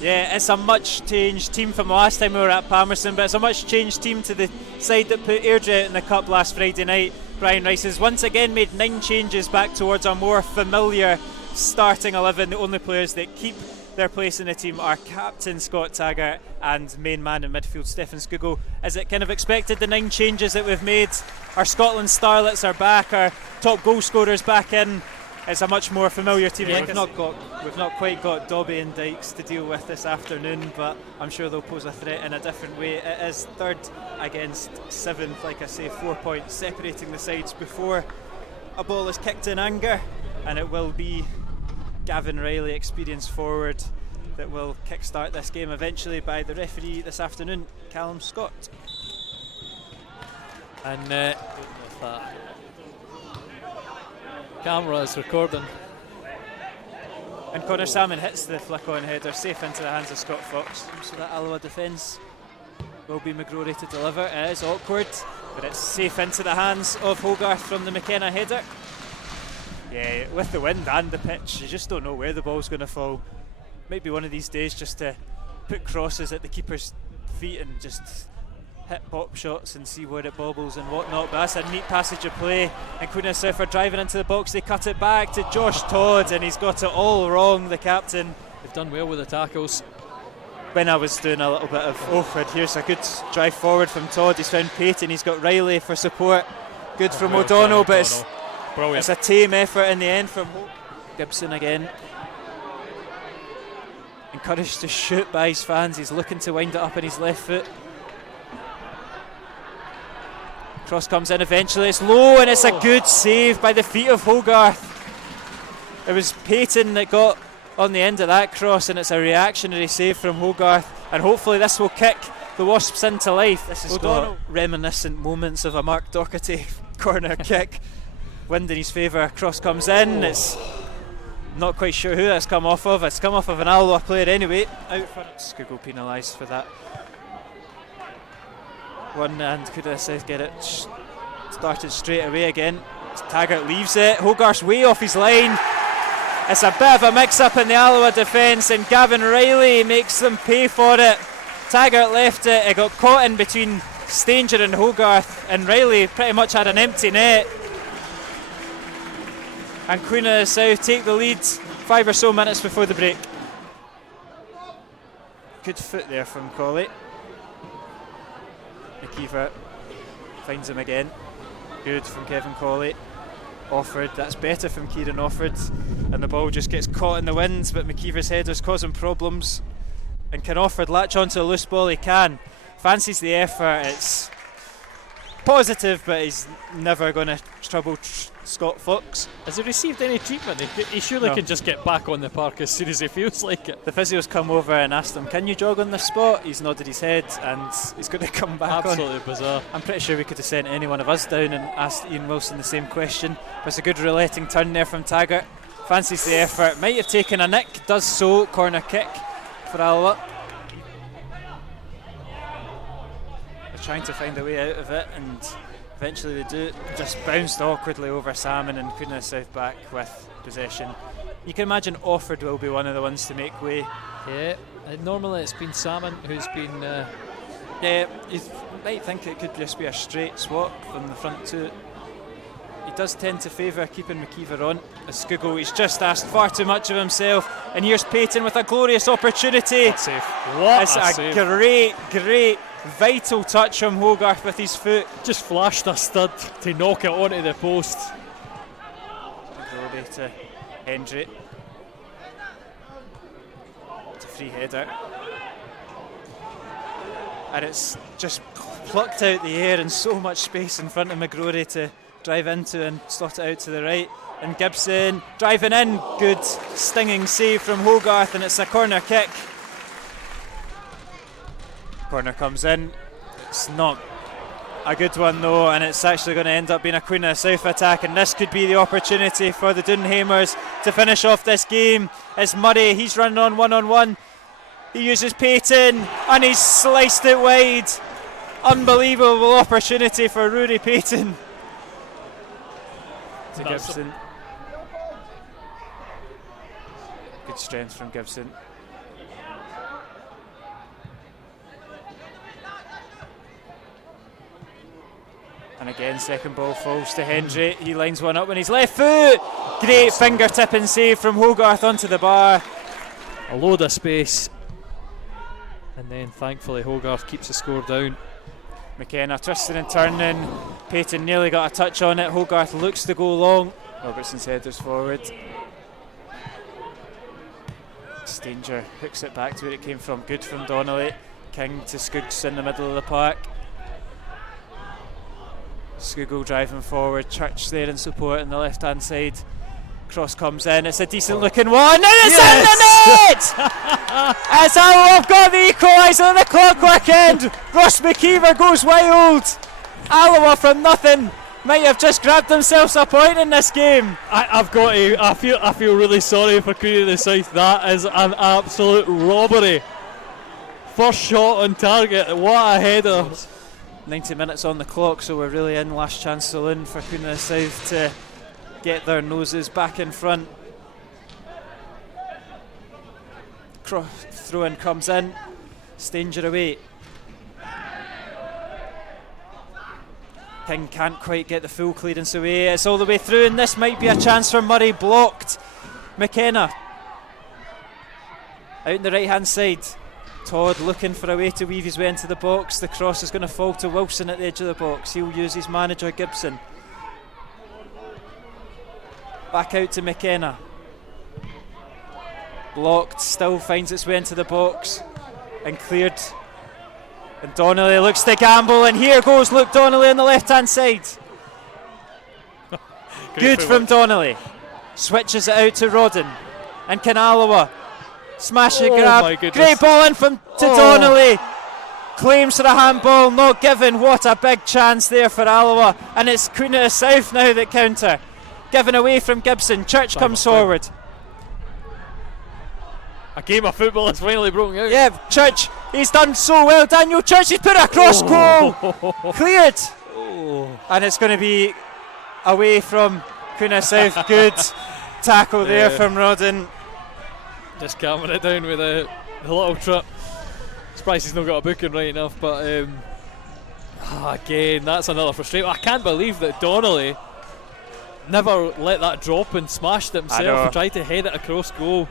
Yeah, it's a much changed team from the last time we were at Palmerston, but it's a much changed team to the side that put Airdrie out in the Cup last Friday night. Brian Rice has once again made 9 changes back towards a more familiar starting 11. The only players that keep their place in the team are captain Scott Taggart and main man in midfield Stefan Skugel. Is it kind of expected, the 9 changes that we've made? Our Scotland starlets are back, our top goal scorers back in. It's a much more familiar team. Yeah, we've not quite got Dobby and Dykes to deal with this afternoon, but I'm sure they'll pose a threat in a different way. It is 3rd against 7th, like I say, 4 points separating the sides before a ball is kicked in anger, and it will be Gavin Riley, experienced forward, that will kickstart this game eventually by the referee this afternoon, Callum Scott. And that camera is recording. And Connor Salmon hits the flick-on header safe into the hands of Scott Fox. So that Alloa defence will be McGrory to deliver. It is awkward, but it's safe into the hands of Hogarth from the McKenna header. Yeah, with the wind and the pitch, you just don't know where the ball's going to fall. Might be one of these days just to put crosses at the keeper's feet and just hit pop shots and see where it bobbles and whatnot. But that's a neat passage of play, and Queen of South are driving into the box. They cut it back to Josh Todd, and he's got it all wrong, the captain. They've done well with the tackles. When I was doing a little bit of and here's a good drive forward from Todd. He's found Payton, he's got Riley for support. Good from O'Donnell, but it's a tame effort in the end from Gibson again. Encouraged to shoot by his fans. He's looking to wind it up on his left foot. Cross comes in eventually, it's low, and it's a good save by the feet of Hogarth. It was Payton that got on the end of that cross, and it's a reactionary save from Hogarth, and hopefully this will kick the Wasps into life. This has got reminiscent moments of a Mark Doherty corner kick. Wind in his favour, cross comes in, it's not quite sure who that's come off of. It's come off of an Alloa player anyway. Out front, Skugel penalised for that one, and could have get it started straight away again. Taggart leaves it, Hogarth's way off his line. It's a bit of a mix-up in the Alloa defence, and Gavin Riley makes them pay for it. Taggart left it, it got caught in between Stanger and Hogarth, and Riley pretty much had an empty net. And Queen of the South take the lead 5 or so minutes before the break. Good foot there from Colley. McKeever finds him again. Good from Kevin Colley. Offord, that's better from Kieran Offord. And the ball just gets caught in the wind, but McKeever's header's causing problems. And can Offord latch onto a loose ball? He can. Fancies the effort, it's positive, but he's never going to trouble Scott Fox. Has he received any treatment? He surely can just get back on the park as soon as he feels like it. The physio's come over and asked him, can you jog on the spot? He's nodded his head, and he's going to come back. Absolutely bizarre. I'm pretty sure we could have sent any one of us down and asked Ian Wilson the same question. But it's a good rouletting turn there from Taggart. Fancies the effort, might have taken a nick, does so. Corner kick for Alloa. They're trying to find a way out of it, and eventually they do. Just bounced awkwardly over Salmon, and Queen of the South back with possession. You can imagine Offord will be one of the ones to make way. Yeah, normally it's been Salmon who's been... Yeah, you might think it could just be a straight swap from the front two. He does tend to favour keeping McKeever on. As Skugel, he's just asked far too much of himself. And here's Payton with a glorious opportunity. That's safe. What it's a save. Great, vital touch from Hogarth with his foot. Just flashed a stud to knock it onto the post. Brody to Hendry. It's a free header. And it's just plucked out the air, and so much space in front of McGrory to drive into and slot it out to the right. And Gibson driving in, good stinging save from Hogarth, and it's a corner kick. Corner comes in, it's not a good one though, and it's actually going to end up being a Queen of the South attack, and this could be the opportunity for the Dunhamers to finish off this game. It's Murray, he's running on one. He uses Payton, and he's sliced it wide. Unbelievable opportunity for Rory Payton. To Gibson. Good strength from Gibson. And again, second ball falls to Hendry. He lines one up on his left foot. Great finger tipping save from Hogarth onto the bar. A load of space. And then thankfully Hogarth keeps the score down. McKenna twisting and turning. Payton nearly got a touch on it. Hogarth looks to go long. Robertson's headers forward. Stanger hooks it back to where it came from. Good from Donnelly. King to Skuggs in the middle of the park. Skuggle driving forward. Church there in support on the left hand side. Cross comes in. It's a decent looking one. And it's in the net! As Alloa have got the equaliser at the clockwork end. Ross McKeever goes wild. Alloa from nothing might have just grabbed themselves a point in this game. I feel really sorry for Queen of the South. That is an absolute robbery. First shot on target. What a header. 90 minutes on the clock, so we're really in last chance saloon for Queen of the South to get their noses back in front. Throw in comes in. Stanger away. King can't quite get the full clearance away. It's all the way through, and this might be a chance for Murray. Blocked. McKenna out on the right hand side. Todd looking for a way to weave his way into the box. The cross is going to fall to Wilson at the edge of the box. He'll use his manager Gibson. Back out to McKenna. Blocked, still finds its way into the box and cleared. And Donnelly looks to gamble, and here goes Luke Donnelly on the left hand side. Good from Donnelly. Switches it out to Rodden. And can Alloa smash and grab. Great ball in to Donnelly. Claims for a handball, not given. What a big chance there for Alloa. And it's Queen of the South now that counter. Given away from Gibson. Church comes forward. A game of football is finally broken out. Yeah, Church, he's done so well. Daniel Church, he's put a cross goal. Cleared. And it's going to be away from Queen of the South. Good tackle there from Rodden. Just calming it down with the little trip. Surprised he's not got a booking right enough, but again, that's another frustration. I can't believe that Donnelly never let that drop and smashed it himself and tried to head it across goal.